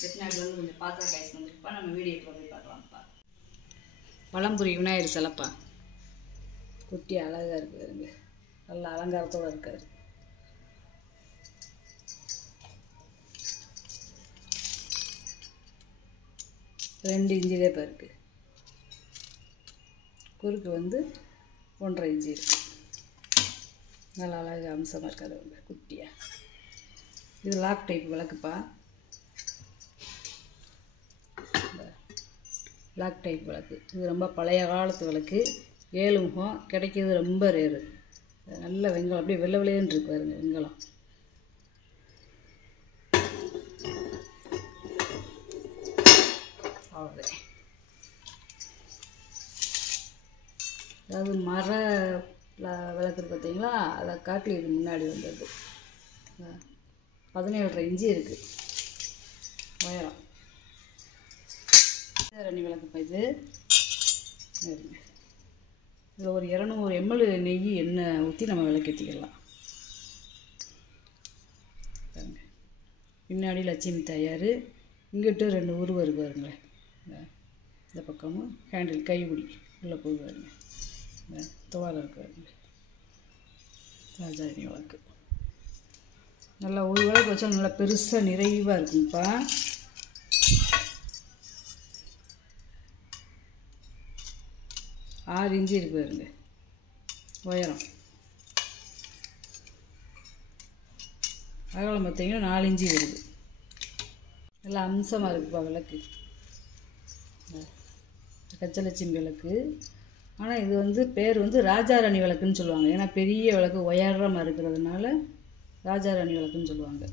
செட்டிநாட்டில் வந்து கொஞ்சம் பாத்திரம் காய்ச்சி வந்துருப்பா. நம்ம வீடியோக்குள்ள போய் பார்க்கலாம்ப்பா. வலம்புரி விநாயகர் சிலைப்பா. குட்டி அழகாக இருக்குதுங்க, நல்ல அலங்காரத்தோடு இருக்காரு. ரெண்டு இன்ச்சு தான் இப்போ இருக்குது. குறுக்கு வந்து 1.5 இன்ச்சு இருக்குது. நல்லா அழகாக அம்சமாக இருக்காது அவங்க குட்டியாக. இது லாக் டைப் விளக்குப்பா. லாக் டைப் விளக்கு. இது ரொம்ப பழைய காலத்து விளக்கு. 7 முகம் கிடைக்கிறது ரொம்ப ரேரு. நல்ல வெங்காயம் அப்படியே வெள்ளை வெள்ளையன்னு இருக்கு பாருங்க வெங்காயம். அவ்வளோதான். அதாவது மர விளக்கு பார்த்தீங்களா, அதை காட்டி இது முன்னாடி வந்தது. 17.5 இன்ச்சு இருக்குது உயரம். ரணி விளக்குப்பா இது. இதில் ஒரு 200 ml நெய் எண்ணெய் ஊற்றி நம்ம விளக்கேற்றிக்கலாம். பின்னாடி லட்சுமி தாயார், இங்கிட்டு 2 உருவம் இருக்கு பாருங்களேன். இந்த பக்கமும் ஹேண்டில் கைப்பிடி உள்ளே போய் பாருங்க. துவாரம் இருக்கு பாருங்க. ராஜாரணி விளக்கு நல்லா ஒரு விளக்கு வச்சா நல்லா பெருசாக நிறைவாக இருக்குங்கப்பா. ஆறு இன்ச்சு இருக்கு பாருங்க உயரம். அகலம் பார்த்தீங்கன்னா 4 இன்ச்சு வருது. நல்லா அம்சமாக இருக்குப்பா விளக்கு. கச்சலட்சுமி விளக்கு. ஆனால் இது வந்து பேர் வந்து ராஜாராணி விளக்குன்னு சொல்லுவாங்க. ஏன்னா பெரிய விளக்கு உயரமாக இருக்கிறதுனால ராஜாராணி விளக்குன்னு சொல்லுவாங்க.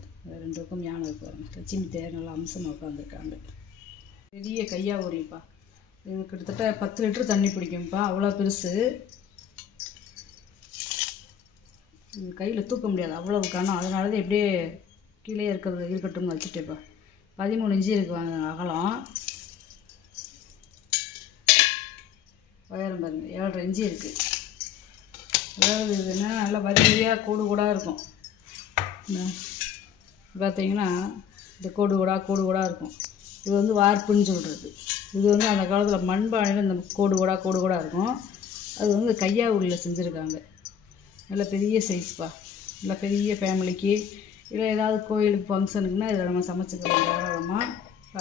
ரெண்டு பக்கம் யானை இருப்பாங்க. லட்சுமி தேர் நல்லா அம்சமாக உட்காந்துருக்காங்க. பெரிய கையா ஊறிப்பா. இது கிட்டத்தட்ட 10 லிட்டர் தண்ணி பிடிக்கும்ப்பா. அவ்வளோ பெருசு. இது கையில் தூக்க முடியாது அவ்வளவு காணும். அதனால தான் எப்படியே கீழே இருக்கட்டும்னு வச்சுட்டேப்பா. 13 இன்ச்சு இருக்குவாங்க அகலம். உயரம் பாருங்கள் 7.5 இன்ச்சு இருக்குது. அதாவது இதுன்னா நல்லா வரியாக கூடு கூடாக இருக்கும். பார்த்தீங்கன்னா இந்த கோடு கூடாக இருக்கும். இது வந்து வார்ப்புன்னு சொல்கிறது. இது வந்து அந்த காலத்தில் மண்பானையில் இந்த கோடு கூடாக இருக்கும். அது வந்து கையாவூரில் செஞ்சுருக்காங்க. நல்ல பெரிய சைஸ்ப்பா. நல்ல பெரிய ஃபேமிலிக்கு இல்லை ஏதாவது கோயிலுக்கு ஃபங்க்ஷனுக்குன்னா இதில் நம்ம சமைச்சிக்கலாம் தாராளமாக.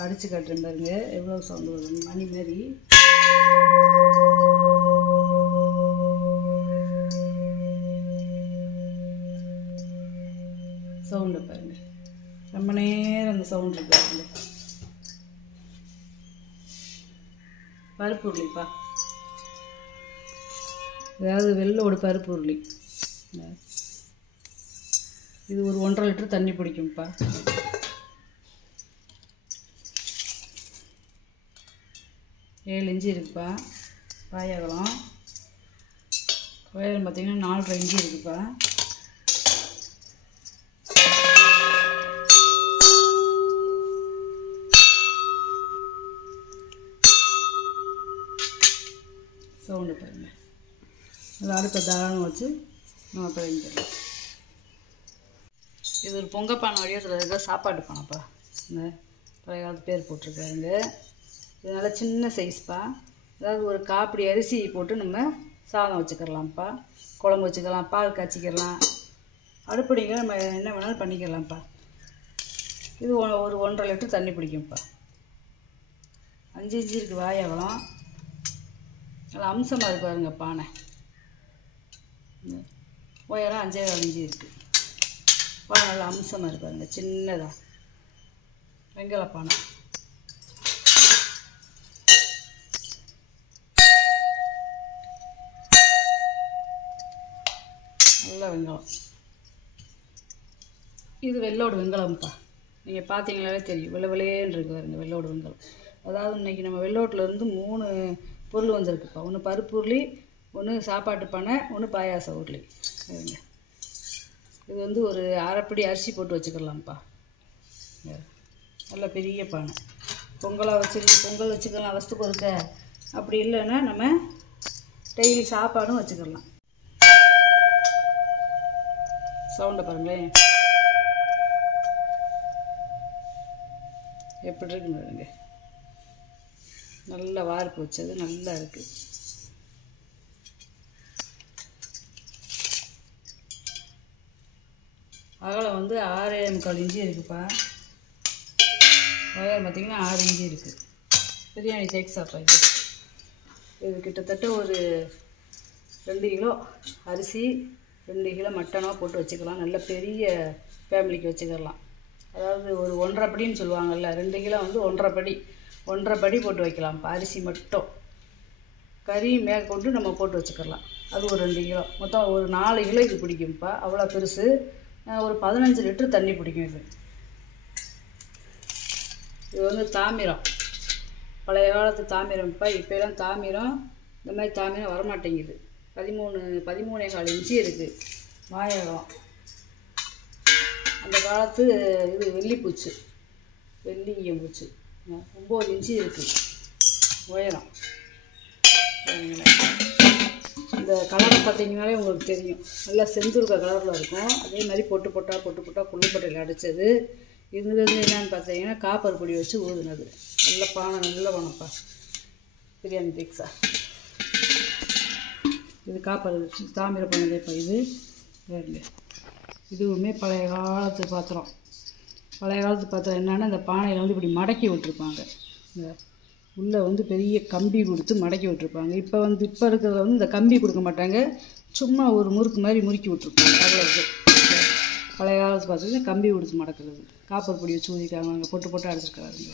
அடித்து காட்டுறேன் பாருங்க எவ்வளோ சவுண்டு வரும். மணி மாதிரி சவுண்டை பாருங்கள். ரொம்ப நேரம் அந்த சவுண்ட் இருக்கு பாருங்க. பருப்பு உருளிப்பா. அதாவது வெள்ளோடு பருப்பு உருளி. இது ஒரு 1.5 லிட்டர் தண்ணி பிடிக்கும்ப்பா. ஏழு இன்ச்சு இருக்குப்பா பாயகலம். உயரம் பார்த்தீங்கன்னா 4.5 இன்ச்சு இருக்குப்பா. சவுண்டு பாருங்கள். அது அடுத்த தாராளம் வச்சு நம்ம பயன்படுத்தலாம். இது ஒரு பொங்கப்பானை வடிவத்தில் இருக்க சாப்பாட்டு பானைப்பா. இந்த பழைய காலத்து பேர் போட்டிருக்காருங்க. இது நல்லா சின்ன சைஸ்ப்பா. அதாவது ஒரு காப்பிடி அரிசி போட்டு நம்ம சாதம் வச்சுக்கலாம்ப்பா. குழம்பு வச்சுக்கலாம், பால் காய்ச்சிக்கலாம், அடுப்படிங்க நம்ம என்ன வேணாலும் பண்ணிக்கலாம்ப்பா. இது ஒரு 1.5 லிட்டர் தண்ணி பிடிக்கும்ப்பா. 5 இன்ச்சு இருக்குது வாயகலம். நல்லா அம்சமாக இருக்கு பாருங்க பானை. உயரம் 5.25 இன்ச்சு இருக்குது. பானை நல்லா அம்சமாக இருக்கு பாருங்க. சின்னதாக வெங்கல பானை. நல்ல வெங்காயம். இது வெள்ளோடு வெங்காயம்ப்பா. நீங்கள் பார்த்தீங்களாலே தெரியும் வெள்ளை வெள்ளையேன்னு இருக்கு பாருங்க வெள்ளோடு வெங்காயம். அதாவது இன்றைக்கி நம்ம வெள்ளோட்டிலேருந்து 3 பொருள் வந்திருக்குப்பா. ஒன்று பருப்பு உருளி, ஒன்று சாப்பாட்டு பானை, ஒன்று பாயாச உருளி. இது வந்து ஒரு அரைப்படி அரிசி போட்டு வச்சுக்கலாம்ப்பா. நல்ல பெரிய பானை. பொங்கல் வச்சுக்கலாம் வசத்துக்கு ஒருக்க. அப்படி இல்லைன்னா நம்ம டெய்லி சாப்பாடும் வச்சுக்கலாம். சவுண்டை பாருங்களேன் எப்படி இருக்குன்னு பாருங்க. நல்ல வார்ப்பு வச்சது நல்லா இருக்குது. அகலம் வந்து 6.25 இன்ச்சு இருக்குப்பா. உயரம் பார்த்திங்கன்னா 6 இன்ச்சு இருக்குது. பிரியாணி தேக்ஸாப்பா இது. இது கிட்டத்தட்ட ஒரு 2 கிலோ அரிசி 2 கிலோ மட்டனோ போட்டு வச்சுக்கலாம். நல்ல பெரிய ஃபேமிலிக்கு வச்சுக்கலாம். அதாவது ஒரு 1.5 படின்னு சொல்லுவாங்கள்ல, 2 கிலோ வந்து 1.5 படி போட்டு வைக்கலாம்ப்பா. அரிசி மட்டும் கறி மேற்கொண்டு நம்ம போட்டு வச்சுக்கலாம். அது ஒரு 2 கிலோ மொத்தம் ஒரு 4 கிலோ இது பிடிக்கும்ப்பா. அவ்வளோ பெருசு. ஒரு 15 லிட்டர் தண்ணி பிடிக்கும் இது. இது வந்து தாமிரம், பழைய காலத்து தாமிரம்ப்பா. இப்போலாம் தாமிரம் இந்த மாதிரி தாமிரம் வரமாட்டேங்குது. 13.25 இன்ச்சு இருக்குது வாயகம். அந்த காலத்து இது வெள்ளிப்பூச்சு, வெள்ளியம் பூச்சு 9 இன்ச்சு இருக்குது உயரம். இந்த கலரை பார்த்தீங்கன்னாலே உங்களுக்கு தெரியும், நல்லா செந்தூர்க்க கலரில் இருக்கும். அதே மாதிரி பொட்டு பொட்டா புள்ளிப்பட்டையில் அடித்தது. இது வந்து என்னென்னு பார்த்தீங்கன்னா காப்பர் பொடி வச்சு ஊதுனது. நல்ல பானை, நல்ல பானைப்பா பிரியாணி தேக்ஸா. இது காப்பர் தாமிர பானைப்பா. இது வேறு இதுவுமே பழைய காலத்து பாத்திரம். பழைய காலத்து பாத்திரம் என்னென்னா, இந்த பானையில் வந்து இப்படி மடக்கி விட்டுருப்பாங்க. இந்த உள்ளே வந்து பெரிய கம்பி கொடுத்து மடக்கி விட்டுருப்பாங்க. இப்போ இருக்கிறதுல வந்து இந்த கம்பி கொடுக்க மாட்டாங்க, சும்மா ஒரு முறுக்கு மாதிரி முறுக்கி விட்ருப்பாங்க. அவ்வளோ பழைய காலத்து பார்த்தீங்கன்னா கம்பி கொடுத்து மடக்கிறது. காப்பர் பொடி வச்சு ஊதிக்காங்க, அங்கே பொட்டு அடிச்சிருக்காருங்க.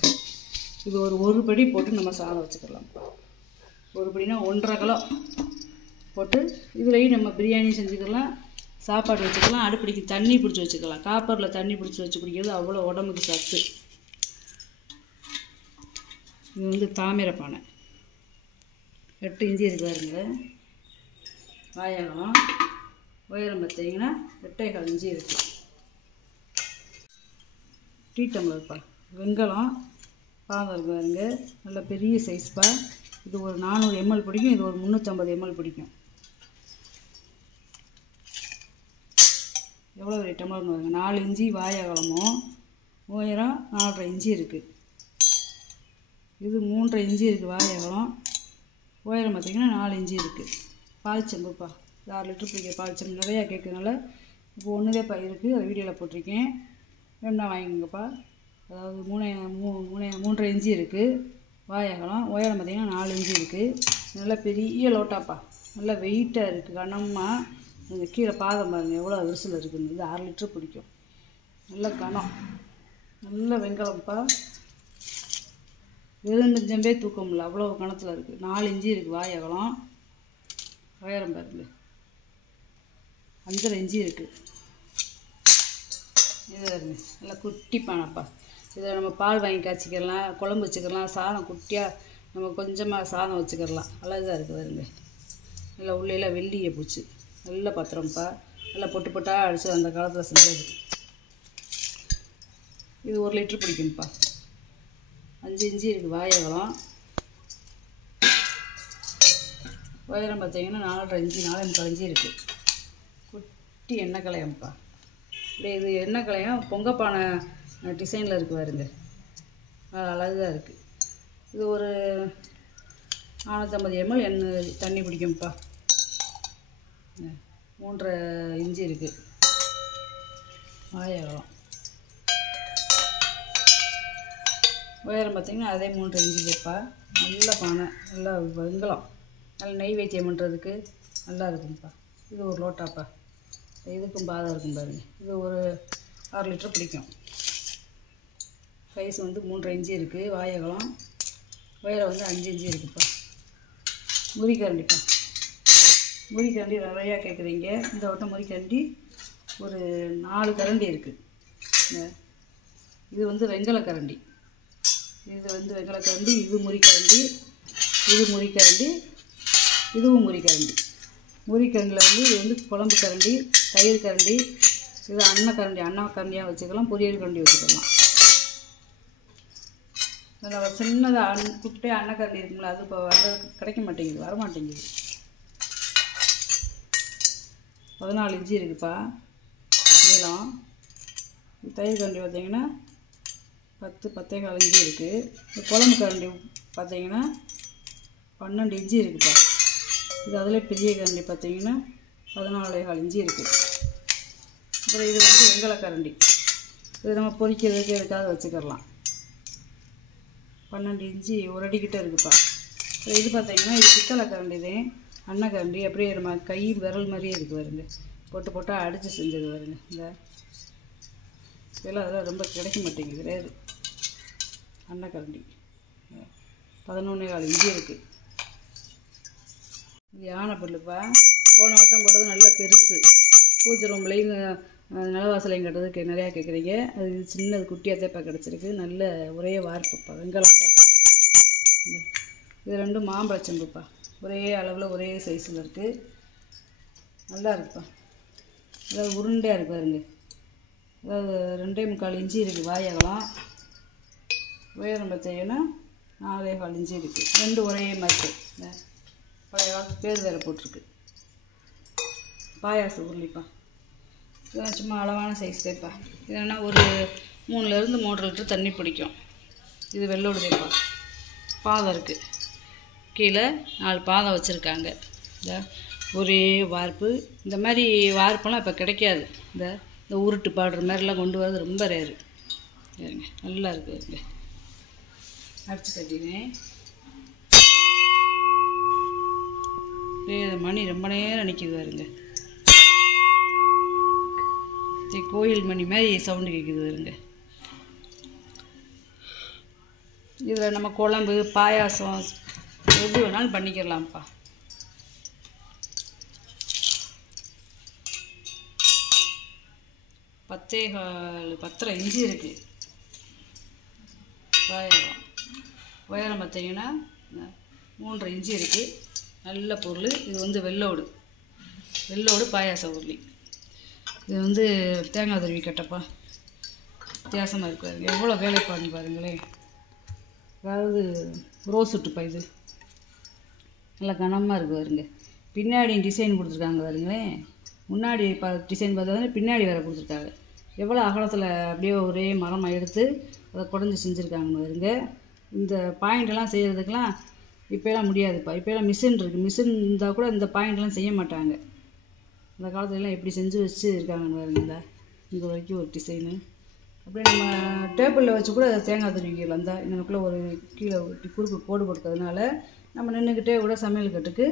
இது ஒரு படி போட்டு நம்ம சாதம் வச்சுக்கலாம். ஒரு படினா 1.5 கிலோ போட்டு இதுலேயும் நம்ம பிரியாணி செஞ்சுக்கலாம், சாப்பாடு வச்சுக்கலாம், அடுப்படிக்கு தண்ணி பிடிச்சி வச்சுக்கலாம். காப்பரில் தண்ணி பிடிச்சி வச்சு குடிக்கிறது அவ்வளோ உடம்புக்கு சத்து. இது வந்து தாமிர பானை 8 இன்ச்சு இருக்காருங்க வாயகம். உயரம் பார்த்தீங்கன்னா 8.25 இன்ச்சு இருக்குது. டீ டம்ளர்ப்பா, வெங்கலம் பாதம் இருக்காருங்க. நல்ல பெரிய சைஸ்ப்பா. இது ஒரு 400 ml பிடிக்கும், இது ஒரு 350 ml பிடிக்கும். எவ்வளோ பெரிய டம்ளர்னு வருங்க. 4 இன்ச்சு வாயகலமும் உயரம் 4.5 இன்ச்சு இருக்குது. இது 3.5 இன்ச்சு இருக்குது வாயகம். உயரம் பார்த்திங்கன்னா 4 இன்ச்சு இருக்குது. பால் செம்புப்பா, 6 லிட்டர் பிடிக்கிற பால் செம்பு. நிறையா கேட்குறதுனால இப்போ ஒன்றுதேப்பா இருக்குது, அதை வீடியோவில் போட்டிருக்கேன். வேணா வாங்கிங்கப்பா. அதாவது 3.5 இன்ச்சு இருக்குது வாயகம். உயரம் பார்த்திங்கன்னா 4 இன்ச்சு இருக்குது. நல்லா பெரிய லோட்டாப்பா, நல்லா வெயிட்டாக இருக்குது, கனமாக. இந்த கீழே பாதம் பாருங்கள் எவ்வளோ விரிசல் இருக்குதுன்னு. இது 6 லிட்டர் பிடிக்கும். நல்ல கனம், நல்ல வெங்கலம்ப்பா. எலுமிச்சம்பே தூக்க முடியல, அவ்வளோ கணத்தில் இருக்குது. 4 இன்ச்சு இருக்குது வாயகம். உயரம் பாருங்க 5.5 இன்ச்சு இருக்குது. இது பாருங்க நல்லா குட்டி பானைப்பா. இதை நம்ம பால் வாங்கி காய்ச்சிக்கலாம், குழம்பு வச்சுக்கலாம், சாதம் குட்டியாக நம்ம கொஞ்சமாக சாதம் வச்சுக்கலாம். அழகாக இருக்குது பாருங்க. நல்லா உள்ளேலாம் வெள்ளியை பூச்சு, நல்ல பாத்திரம்ப்பா. நல்லா பொட்டு அடித்து அந்த காலத்தில் செஞ்சது. இது 1 லிட்டர் பிடிக்கும்ப்பா. 5 இன்ச்சு இருக்குது வாயகம். உயரம் பார்த்தீங்கன்னா 4.5 இன்ச்சு 4.25 இன்ச்சு இருக்குது. குட்டி எண்ணெய் கலையம்ப்பா. இப்படியே இது எண்ணெய் கலையம் பொங்கப்பானை டிசைனில் இருக்குது பாருங்க, அழகாக இருக்குது. இது ஒரு 450 ml எண்ணெய் தண்ணி பிடிக்கும்ப்பா. 3.5 இன்ச்சு இருக்குது வாயகம். உயரம் பார்த்திங்கன்னா அதே 3.5 இன்ச்சுப்பா. நல்ல பானை, நல்லா வெங்கலம், நல்ல நெய் வைத்தியம் பண்ணுறதுக்கு நல்லா இருக்கும்ப்பா. இது ஒரு லோட்டாப்பா. இதுக்கும் பாதம் இருக்கும் பாருங்கள். இது ஒரு 6 லிட்டர் பிடிக்கும். சைஸ் வந்து 3.5 இன்ச்சு இருக்குது வாயகம். உயரம் வந்து 5 இன்ச்சு இருக்குதுப்பா. முறிக்கரண்டிப்பா, முறிக்கரண்டி நிறையா கேட்குறீங்க. இந்த வட்டம் முறிக்கரண்டி ஒரு 4 கரண்டி இருக்குது. இது வந்து வெங்கலக்கரண்டி, இது வந்து வெங்கலக்கரண்டி. இது முறிக்கரண்டி, இது முறிக்கரண்டி, இதுவும் முறிக்கரண்டி. முறிக்கரண்டியில் வந்து இது வந்து குழம்பு கரண்டி, தயிர் கரண்டி. இது அன்னக்கரண்டியாக வச்சுக்கலாம், பொரியல் கரண்டி வச்சுக்கலாம். இதில் சின்னதாக குட்டியாக அன்னக்கரண்டி இருக்குங்களா, அது இப்போ கிடைக்க மாட்டேங்குது, வரமாட்டேங்குது. 14 இன்ச்சு இருக்குப்பா நீளம். தயிர் கரண்டி பார்த்திங்கன்னா 10 இஞ்சி இருக்குது. இந்த குழம்பு கரண்டி பார்த்தீங்கன்னா 12 இஞ்சி இருக்குப்பா. இது அதில் பெரிய கரண்டி பார்த்தீங்கன்னா 14 இஞ்சி இருக்குது. அப்புறம் இது வந்து வெங்கல கரண்டி, இது நம்ம பொரிக்கிறதுக்கு எதுக்காக வச்சுக்கலாம். 12 இஞ்சி ஒரு அடிக்கிட்ட இருக்குப்பா. இது பார்த்தீங்கன்னா இது பித்தளை கரண்டி தான், அண்ணன் கரண்டி. அப்படியே நம்ம கை விரல் மாதிரியே இருக்குது வருங்க, போட்டு போட்டால் அடித்து செஞ்சது வருங்க. இந்த இதெல்லாம் அதெல்லாம் ரொம்ப கிடைக்க மாட்டேங்குது, ரேரு. அண்ணன் கரண்டி 11 இஞ்சி இருக்குது. இது யானை பல்லுப்பா. போன வட்டம் போட்டது நல்ல பெருசு. பூஜை ரூம்லேயும் நிலவாசலையும் கட்டுறதுக்கு நிறையா கேட்குறீங்க. அது சின்னது குட்டியாக தேப்பா கிடச்சிருக்கு. நல்ல ஒரே வார்ப்புப்பா, வெங்கலம்ப்பா. இது 2 மாம்பழச்சம்புப்பா, ஒரே அளவில் ஒரே சைஸில் இருக்குது. நல்லா இருக்குப்பா. அதாவது உருண்டையாக இருக்குது பாருங்க. அதாவது 2.25 இஞ்சி இருக்குது வாயகலாம். உயரம் பார்த்தீங்கன்னா 4.25 இஞ்சி இருக்குது. 2 ஒரே மாதிரி பழைய காலத்து பேர் வேறு போட்டிருக்கு. பாயாச உருளிப்பா. இதெல்லாம் சும்மா அளவான சைஸ் தேப்பா. இதனா ஒரு 3 to 3 லிட்டர் தண்ணி பிடிக்கும். இது வெள்ளோடு தேப்பா. பாதம் இருக்குது, கீழே 4 பாதம் வச்சுருக்காங்க. இந்த ஒரே வார்ப்பு. இந்த மாதிரி வார்ப்பெல்லாம் இப்போ கிடைக்காது. இந்த உருட்டு பாடுற மாதிரிலாம் கொண்டு வரது ரொம்ப ரேரு. சரிங்க, நல்லா இருக்குதுங்க. அடிச்சு கட்டினேன். மணி ரொம்ப நேரம் நிற்கிது வருங்க. கோயில் மணி மாதிரி சவுண்டு கேட்குது வருங்க. இதில் நம்ம குழம்பு பாயாசம் எது வேணாலும் பண்ணிக்கலாம்ப்பா. பத்தரை இஞ்சி இருக்குது. உயரம் பார்த்தீங்கன்னா 3.5 இஞ்சி இருக்குது. நல்ல பொருள். இது வந்து வெள்ளோடு பாயாச உருளி. இது வந்து தேங்காய் துருவி கட்டப்பா. வித்தியாசமாக இருக்காது. எவ்வளோ வேலைப்பாடு பாருங்களேன். அதாவது ரோஸ் விட்டுப்பா. இது நல்லா கனமாக இருக்குது பாருங்க. பின்னாடி டிசைன் கொடுத்துருக்காங்க பாருங்களேன். முன்னாடி டிசைன் பார்த்தா பின்னாடி வேறு கொடுத்துருக்காங்க. எவ்வளோ அகலத்தில் அப்படியே ஒரே மரமாக எடுத்து அதை குடஞ்சி செஞ்சுருக்காங்கன்னு வருங்க. இந்த பாயிண்டெல்லாம் செய்கிறதுக்கெலாம் இப்போலாம் முடியாதுப்பா. இப்போலாம் மிஷின் இருக்குது. மிஷின் இருந்தால் கூட இந்த பாயிண்டெல்லாம் செய்ய மாட்டாங்க. அந்த காலத்துலலாம் எப்படி செஞ்சு வச்சு இருக்காங்கன்னு வருங்க. இங்கே வரைக்கும் ஒரு டிசைனு. அப்படியே நம்ம டேபிளில் வச்சு கூட தேங்காய் துருவிக்கலாம். அந்த எனக்குள்ளே ஒரு கீழே குறுக்கு கோடு போட்டுக்கிறதுனால நம்ம நின்றுக்கிட்டே கூட சமையல் கட்டுக்கு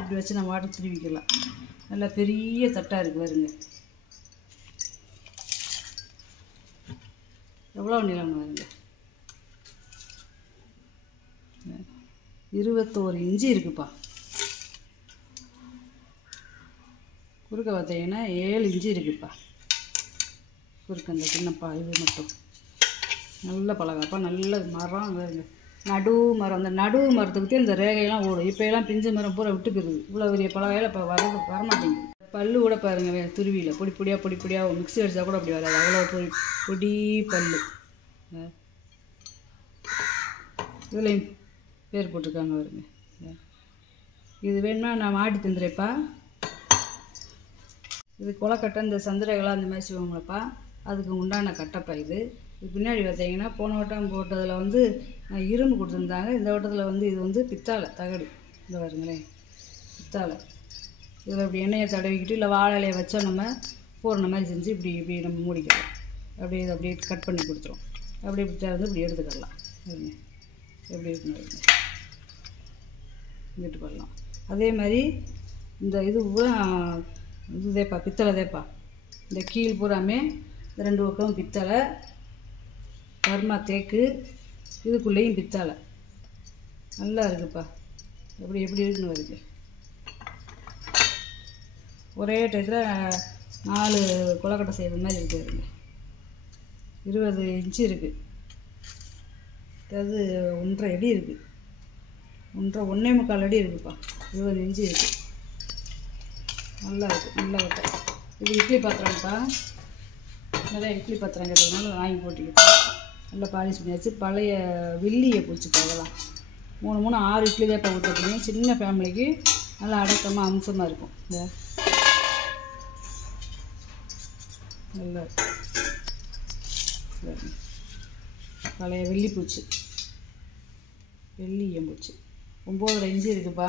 இப்படி வச்சு நம்ம வாட்டர் துருவிக்கலாம். நல்லா பெரிய தட்டாக இருக்குது வருங்க. எவ்வளோ நீளம்னு வருங்க. 21 இஞ்சி இருக்குப்பா. குறுக்க பார்த்தீங்கன்னா 7 இஞ்சி இருக்குப்பா. குறுக்க அந்த சின்னப்பா இது மட்டும் நல்ல பழகாப்பா. நல்ல மரம் வருங்க. நடுவு மரம். அந்த நடுவு மரத்துக்கிட்டே இந்த ரேகையெல்லாம் ஓடும். இப்போ எல்லாம் பிஞ்சு மரம் பூரா விட்டுக்கிறது. இவ்வளோ பெரிய பழகையில் இப்போ வரமாட்டேங்குது. பல்லு கூட பாருங்க, துருவியில் பொடி பொடியாக மிக்ஸி அடித்தா கூட அப்படி வராது. அவ்வளோ பொடி பல்லு. இதுலேயும் பேர் போட்டிருக்காங்க வருங்க. இது வேணுமா நான் மாட்டி தந்துடுறேப்பா. இது கொலைக்கட்டை, இந்த சந்திரகலாம் அந்த மாதிரி செய்வாங்களப்பா. அதுக்கு உண்டான கட்டைப்பா இது. இது பின்னாடி பார்த்தீங்கன்னா போன வட்டம் போட்டதில் வந்து இரும்பு கொடுத்துருந்தாங்க. இந்த வட்டத்தில் வந்து இது வந்து பித்தாளை தகடு. இந்த வருங்களேன், பித்தாளை. இதில் இப்படி எண்ணெயை தடவிக்கிட்டு இல்லை வாழை இலையை வச்சா நம்ம பூரண மாதிரி செஞ்சு இப்படி நம்ம மூடிக்கலாம். அப்படியே இதை அப்படியே கட் பண்ணி கொடுத்துரும். அப்படியே இப்படி திறந்து இப்படி எடுத்துக்கலாம். சரிங்க, எப்படி இருக்குன்னு இங்கிட்டு பண்ணலாம். அதே மாதிரி இந்த இது பூரா இது தேப்பா, பித்தளை தேப்பா. இந்த கீழ் பூராமே இந்த 2 பக்கமும் பித்தளை, வர்மா தேக்கு, இதுக்குள்ளேயும் பித்தளை. நல்லா இருக்குப்பா. எப்படி இருக்குன்னு வருது. ஒரே டயத்தில் 4 கொலைக்கட்டை செய்கிற மாதிரி இருக்குதுங்க. 20 இன்ச்சு இருக்குது. அதாவது 1.5 அடி இருக்குது. 1.25 அடி இருக்குதுப்பா. 20 இன்ச்சு இருக்குது. நல்லா இருக்குது. நல்லா வட்டை. இது இட்லி பாத்திரம்ப்பா. நிறையா இட்லி பாத்திரம் கேட்டதுனால வாங்கி போட்டுக்கிட்டேன். நல்லா பாலிஷ் பண்ணியாச்சு. பழைய வில்லியை பிடிச்சிப்பா. அதெல்லாம் 3 6 இட்லி தான் ஊற்றக்கூடிய சின்ன ஃபேமிலிக்கு நல்லா அடக்கமாக அம்சமாக இருக்கும். இந்த நல்லா பழைய வெள்ளிப்பூச்சி, வெள்ளி ஈயம்பூச்சி. 9 இஞ்சி இருக்குப்பா.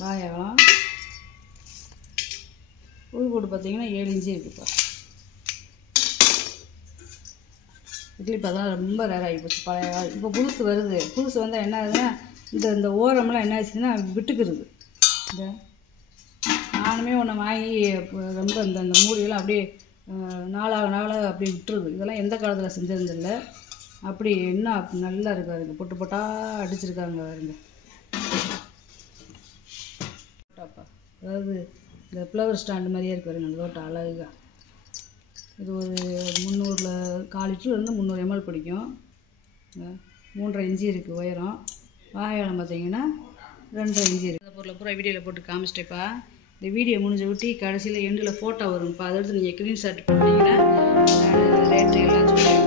வாயகம் உள்கூடு பார்த்திங்கன்னா 7 இஞ்சி இருக்குப்பா. இட்லி பார்த்தா ரொம்ப ரேர் ஆகி போச்சு பழைய. இப்போ புதுசு வருது. புதுசு வந்தால் என்ன ஆகுதுன்னா இந்த ஓரமெல்லாம் என்ன ஆச்சுன்னா விட்டுக்கிறது. இந்த நானுமே ஒன்று வாங்கி ரொம்ப இந்த மூடியெல்லாம் அப்படியே நாளாக அப்படியே விட்டுருது. இதெல்லாம் எந்த காலத்தில் செஞ்சதில்லை. அப்படி என்ன நல்லா இருக்குது. அதுக்கு பொட்டு பொட்டாக அடிச்சிருக்காங்க பாருங்க. அதாவது இந்த ஃப்ளவர் ஸ்டாண்டு மாதிரியே இருக்கு பாருங்க. அந்த லோட்டா அழகாக. இது ஒரு 300 1/4 லிட்டர் 300 ml பிடிக்கும். 3.5 இஞ்சி இருக்குது உயரம். வாழைப்பழம் பார்த்தீங்கன்னா 2.5 இஞ்சி இருக்குது. அந்த பொருளை பூரா வீடியோவில் போட்டு காமிச்சிட்டேப்பா. இந்த வீடியோ முடிஞ்ச விட்டு கடைசியில் எண்டில் ஃபோட்டோ வரும்ப்பா. அதை எடுத்து நீங்கள் ஸ்க்ரீன்ஷாட் பண்ணிங்கன்னா ரேட்டு எல்லாம் சொல்லி